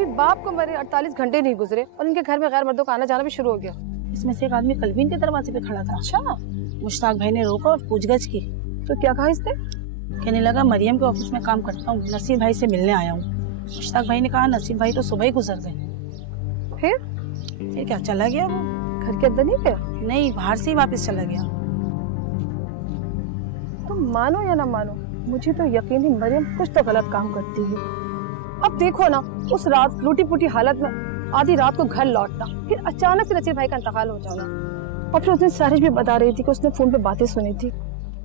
अभी बाप को मरे 48 घंटे नहीं गुजरे और इनके घर में गैर मर्दों का आना जाना भी शुरू हो गया। इसमें से एक आदमी कल भी इनके दरवाजे पे खड़ा था। अच्छा, मुश्ताक भाई ने रोका और पूछगछ की। तो क्या कहा इसने? कहने लगा मरियम के ऑफिस में काम करता हूँ, नसीर भाई से मिलने आया हूँ। मुश्ताक भाई ने कहा नसीर भाई तो सुबह ही गुजर गए। फिर क्या चला गया वो? घर के अंदर नहीं गया? नहीं, बाहर से ही वापस चला गया। तुम मानो या ना मानो, मुझे तो यकीन ही मरियम कुछ तो गलत काम करती है। अब देखो ना, उस रात लूटी पुटी हालत में आधी रात को घर लौटना, फिर अचानक से नसीर भाई का इंतकाल हो जाना, और फिर उसने सारिश भी बता रही थी कि उसने फोन पे बातें सुनी थी,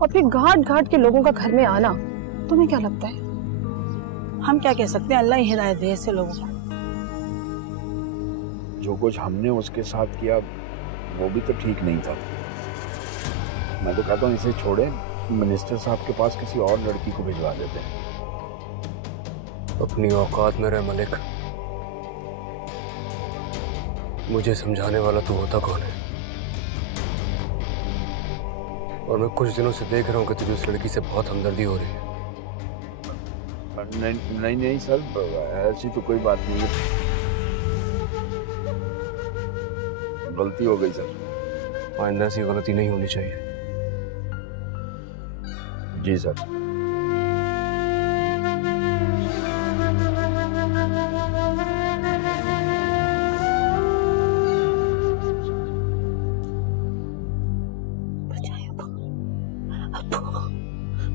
और फिर घाट घाट के लोगों का घर में आना। तुम्हें क्या लगता है? हम क्या कह सकते हैं, अल्लाह ही हिदायत दे ऐसे लोगों को। जो कुछ हमने उसके साथ किया वो भी तो ठीक नहीं था। मैं तो कहता हूँ इसे छोड़े, मिनिस्टर साहब के पास किसी और लड़की को भिजवा देते हैं। अपनी औकात में रह मलिक, मुझे समझाने वाला तू होता कौन है? और मैं कुछ दिनों से देख रहा हूँ कि तुझे उस लड़की से बहुत हमदर्दी हो रही है। नहीं नहीं सर, ऐसी तो कोई बात नहीं है, गलती हो गई सर। आइंदा ऐसी गलती नहीं होनी चाहिए। जी सर।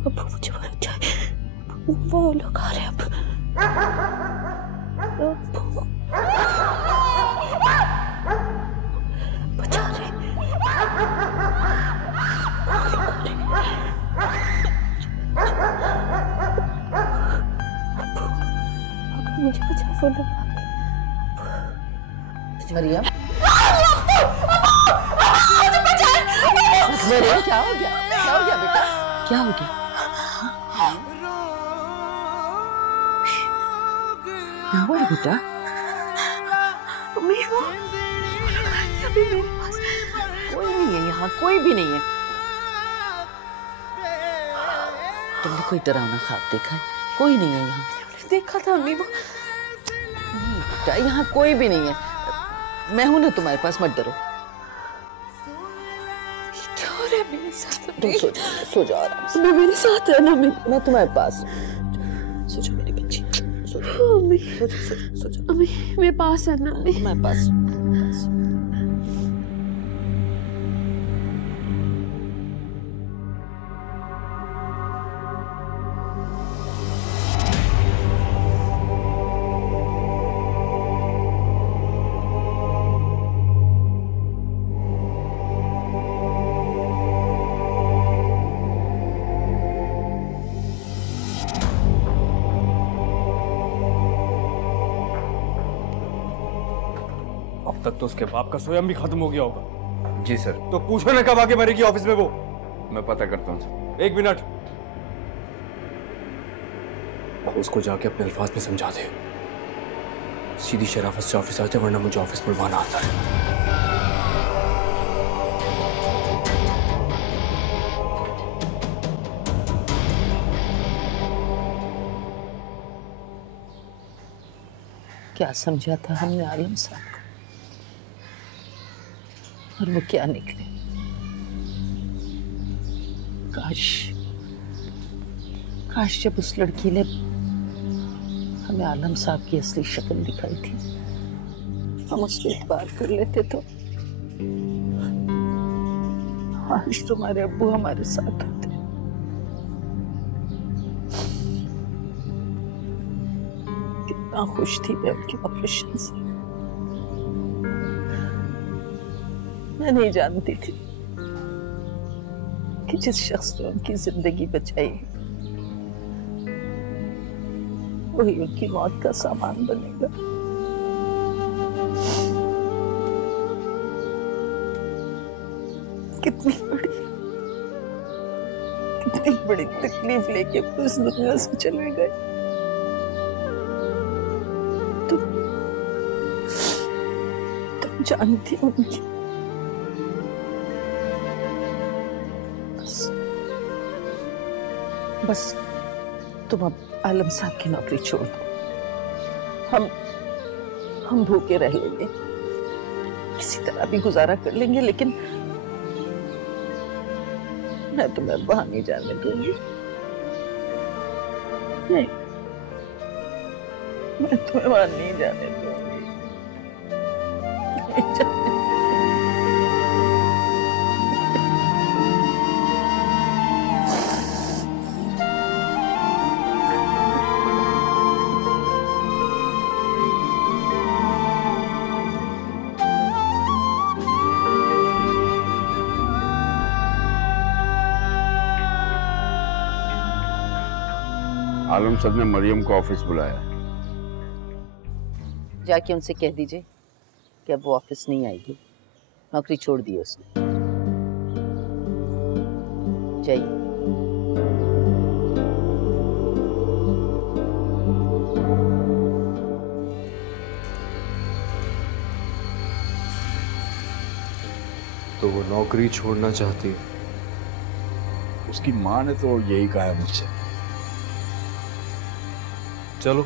अब मुझे वो लोग आ रहे हैं। बचा रहे, मुझे बचा वो लोग। मरियम, मरियम क्या हो गया? क्या हो गया बेटा? क्या हो गया? क्या हुआ बेटा? अभी मेरे पास कोई नहीं है यहाँ, कोई भी नहीं है। तुमने कोई डरावना ख्वाब देखा है? कोई नहीं है यहाँ। देखा था अम्मी, वो नहीं बेटा, यहाँ कोई भी नहीं है। मैं हूं ना तुम्हारे पास, मत डरो। क्या हो रहा है मेरे साथ? तुम सो जाओ आराम से। मैं मेरे साथ है ना, मैं तुम्हारे पास। सो जाओ मेरी बच्ची, सो जाओ। अम्मी, सो जाओ अम्मी मेरे पास है ना, अम्मी तुम्हारे पास। अब तक तो उसके बाप का सोया भी खत्म हो गया होगा। जी सर। तो पूछो ना कब आके मरेगी ऑफिस में वो। मैं पता करता हूँ सर। 1 मिनट। उसको जाके अपने अल्फाज में समझा दे, सीधी शराफत से ऑफिस आ जाए, वरना मुझे ऑफिस बुलवाना आता है। क्या समझा था हमने आलम साहब को, और वो क्या निकले। काश जब उस लड़की ने हमें आलम साहब की असली शक्ल दिखाई थी, हम उस पर इतबार कर लेते तो आज तुम्हारे अब्बू हमारे साथ होते। कितना खुश थी मैं उनके ऑपरेशन से। मैं नहीं जानती थी कि जिस शख्स ने उनकी जिंदगी बचाई वही उनकी मौत का सामान बनेगा। कितनी बड़ी तकलीफ लेके उस दुनिया से चले गए। तुम जानती हो उनकी बस तुम अब आलम साहब की नौकरी छोड़ दो। हम भूखे रह लेंगे, किसी तरह भी गुजारा कर लेंगे, लेकिन मैं तुम्हें वहां नहीं जाने दूंगी। नहीं, मैं तुम्हें वहां नहीं जाने दूंगी। नहीं जाने। आलम सर ने मरियम को ऑफिस बुलाया। जाके उनसे कह दीजिए कि अब वो ऑफिस नहीं आएगी, नौकरी छोड़ दी उसने। जाइए। तो वो नौकरी छोड़ना चाहती है? उसकी माँ ने तो यही कहा है मुझसे। चलो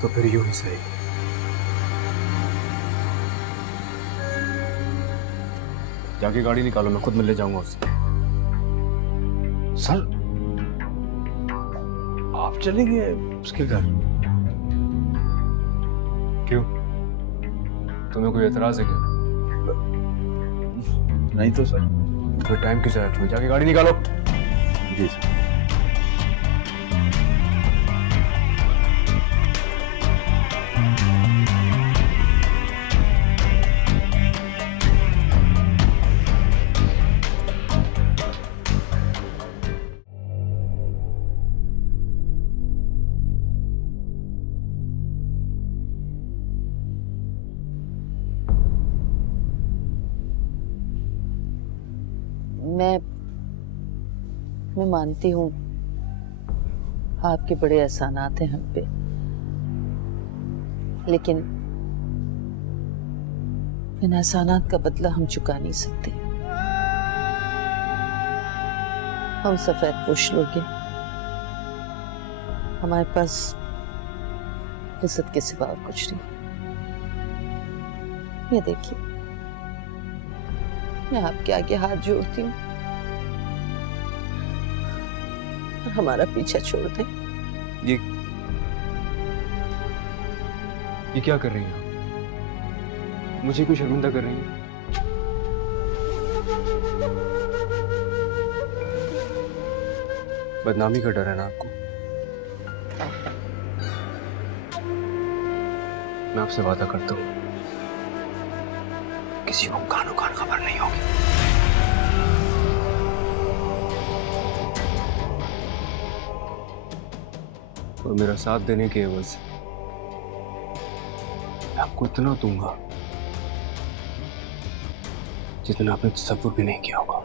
तो फिर यूं ही सही। जाके गाड़ी निकालो, मैं खुद मिलने जाऊंगा उससे। सर आप चलेंगे उसके घर? क्यों, तुम्हें कोई एतराज है क्या? नहीं तो सर। फिर टाइम किस है, तुम्हें जाके गाड़ी निकालो। जी सर। मैं मानती हूँ आपके बड़े एहसानात हैं हम पे, लेकिन इन एहसानात का बदला हम चुका नहीं सकते। हम सफेद पोश लोग हैं, हमारे पास इज्जत के सिवा और कुछ नहीं। ये देखिए, मैं आपके आगे हाथ जोड़ती हूँ, हमारा पीछा छोड़ दे। ये क्या कर रही हैं? मुझे क्यों शर्मिंदा कर रही हैं? बदनामी का डर है ना आपको? मैं आपसे वादा करता हूं, किसी को कानो कान खबर नहीं होगी। और मेरा साथ देने के एवज मैं आपको इतना दूंगा जितना आपने तसव्वुर भी नहीं किया होगा।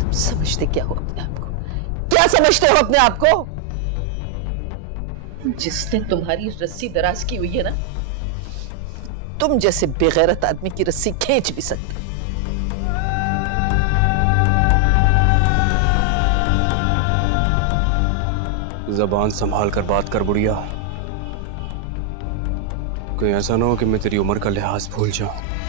तुम समझते क्या हो अपने आप को? क्या समझते हो अपने आप को? जिसने तुम्हारी रस्सी दराज की हुई है ना, तुम जैसे बेगैरत आदमी की रस्सी खींच भी सकते। ज़बान संभाल कर बात कर बुढ़िया, कोई ऐसा ना हो कि मैं तेरी उम्र का लिहाज भूल जाऊं।